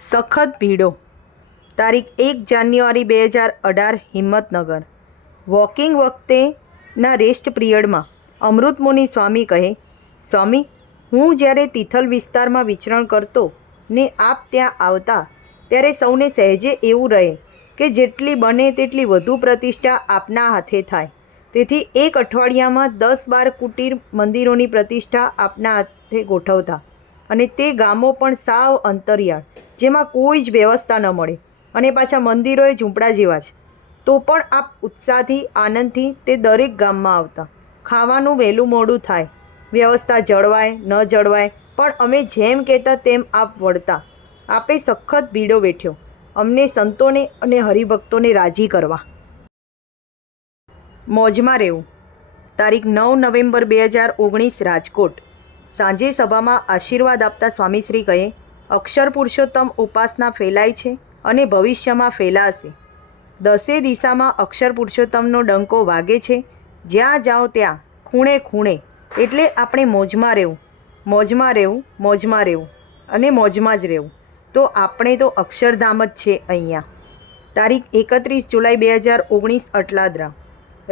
સખત ભીડો. તારીખ 1 જાન્યુઆરી 2018 Himmatnagar. Walking વખતેના rest પિરિયડમાં અમૃતમુનિ સ્વામી કહે, સ્વામી, હું જ્યારે તિથલ વિસ્તારમાં વિચરણ કરતો ને આપ ત્યાં આવતા ત્યારે સૌને સહેજે એવું રહે કે જેટલી બને તેટલી વધુ પ્રતિષ્ઠા આપના હાથે થાય. તેથી એક અઠવાડિયામાં 10-12 કુટીર મંદિરોની પ્રતિષ્ઠા આપના હાથે ગોઠવતા, અને તે ગામો પણ સાવ અંતરિયાળ, જેમાં કોઈ જ વ્યવસ્થા ન મળે, અને પાછા મંદિરોએ ઝૂંપડા જેવા જ. તો પણ આપ ઉત્સાહથી આનંદથી તે દરેક ગામમાં આવતા. ખાવાનું વહેલું મોડું થાય, વ્યવસ્થા જળવાય ન જળવાય, પણ અમે જેમ કહેતા તેમ આપ વળતા. આપે સખત ભીડો વેઠ્યો અમને સંતોને અને હરિભક્તોને રાજી કરવા. મોજમાં રહેવું. તારીખ 9 નવેમ્બર 2019 રાજકોટ. સાંજે સભામાં આશીર્વાદ આપતા સ્વામીશ્રી કહે, અક્ષર પુરુષોત્તમ ઉપાસના ફેલાય છે અને ભવિષ્યમાં ફેલાશે. 10 દિશામાં અક્ષર પુરુષોત્તમનો ડંકો વાગે છે. જ્યાં જાઓ ત્યાં, ખૂણે ખૂણે. એટલે આપણે મોજમાં રહેવું, મોજમાં રહેવું, મોજમાં રહેવું અને મોજમાં જ રહેવું. તો આપણે તો અક્ષરધામ જ છે અહીંયા. તારીખ 31 જુલાઈ 2019 અટલાદરા.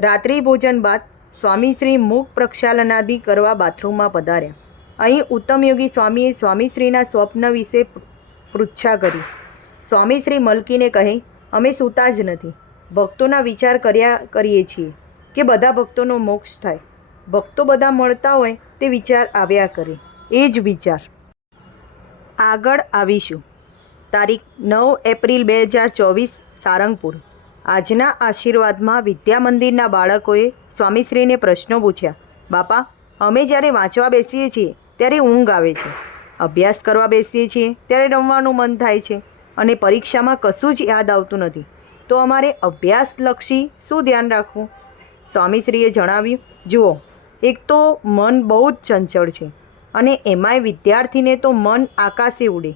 રાત્રિ ભોજન બાદ સ્વામીશ્રી મુખ પ્રક્ષાલનાદિ કરવા બાથરૂમમાં પધાર્યા. અહીં ઉત્તમયોગી સ્વામીએ સ્વામીશ્રીના સ્વપ્ન વિશે પૃચ્છા કરી. સ્વામીશ્રી મલકીને કહે, અમે સૂતા જ નથી, ભક્તોના વિચાર કરીએ છીએ કે બધા ભક્તોનો મોક્ષ થાય. ભક્તો બધા મળતા હોય તે વિચાર આવ્યા કરે, એ જ વિચાર. આગળ આવીશું. તારીખ 9 એપ્રિલ 2024 સારંગપુર. આજના આશીર્વાદમાં વિદ્યા મંદિરના બાળકોએ સ્વામીશ્રીને પ્રશ્નો પૂછ્યા. બાપા, અમે જ્યારે વાંચવા બેસીએ છીએ ત્યારે ઊંઘ આવે છે, અભ્યાસ કરવા બેસીએ છીએ ત્યારે રમવાનું મન થાય છે, અને પરીક્ષામાં કશું જ યાદ આવતું નથી. તો અમારે અભ્યાસલક્ષી શું ધ્યાન રાખવું? સ્વામીશ્રીએ જણાવ્યું, જુઓ, એક તો મન બહુ જ ચંચળ છે, અને એમાંય વિદ્યાર્થીને તો મન આકાશે ઉડે.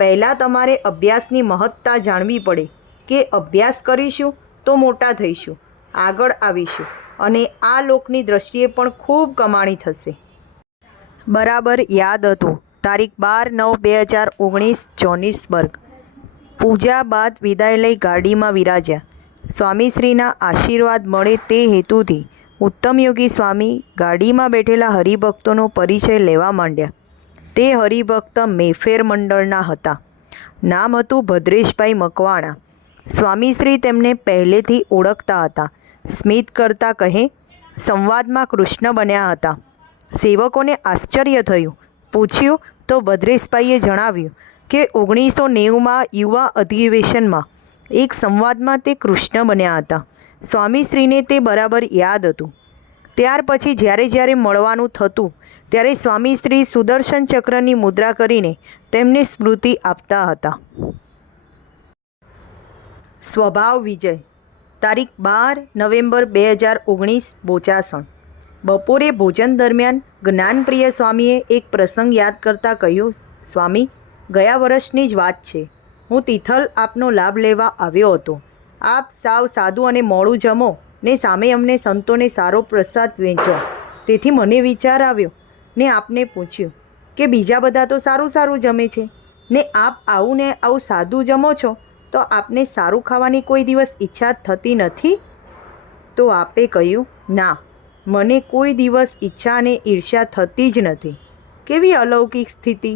પહેલાં તમારે અભ્યાસની મહત્તા જાણવી પડે કે અભ્યાસ કરીશું તો મોટા થઈશું, આગળ આવીશું, અને આ લોકની દ્રષ્ટિએ પણ ખૂબ કમાણી થશે. બરાબર યાદ હતું. તારીખ 12/9/2019 જોનિસબર્ગ. પૂજા બાદ વિદાય લઈ ગાડીમાં વિરાજ્યા. સ્વામીશ્રીના આશીર્વાદ મળે તે હેતુથી ઉત્તમયોગી સ્વામી ગાડીમાં બેઠેલા હરિભક્તોનો પરિચય લેવા માંડ્યા. તે હરિભક્ત મેફેર મંડળના હતા. નામ હતું ભદ્રેશભાઈ મકવાણા. સ્વામીશ્રી તેમને પહેલેથી ઓળખતા હતા. સ્મિત કરતા કહે, સંવાદમાં કૃષ્ણ બન્યા હતા. સેવકોને આશ્ચર્ય થયું. પૂછ્યું તો ભદ્રેશભાઈએ જણાવ્યું કે 1990માં યુવા અધિવેશનમાં એક સંવાદમાં તે કૃષ્ણ બન્યા હતા. સ્વામીશ્રીને તે બરાબર યાદ હતું. ત્યાર પછી જ્યારે જ્યારે મળવાનું થતું ત્યારે સ્વામીશ્રી સુદર્શન ચક્રની મુદ્રા કરીને તેમને સ્મૃતિ આપતા હતા. સ્વભાવ વિજય. તારીખ 12 નવેમ્બર 2019 બોચાસણ. બપોરે ભોજન દરમિયાન જ્ઞાનપ્રિય સ્વામીએ એક પ્રસંગ યાદ કરતાં કહ્યું, સ્વામી, ગયા વર્ષની જ વાત છે. હું તિથલ આપનો લાભ લેવા આવ્યો હતો. આપ સાવ સાદું અને મોડું જમો ને સામે અમને સંતોને સારો પ્રસાદ વહેંચો. તેથી મને વિચાર આવ્યો ને આપને પૂછ્યું કે બીજા બધા તો સારું સારું જમે છે ને આપ આવું ને આવું સાદું જમો છો, તો આપને સારું ખાવાની કોઈ દિવસ ઈચ્છા થતી નથી? તો આપે કહ્યું, ના, મને કોઈ દિવસ ઈચ્છા અને ઈર્ષ્યા થતી જ નથી. કેવી અલૌકિક સ્થિતિ!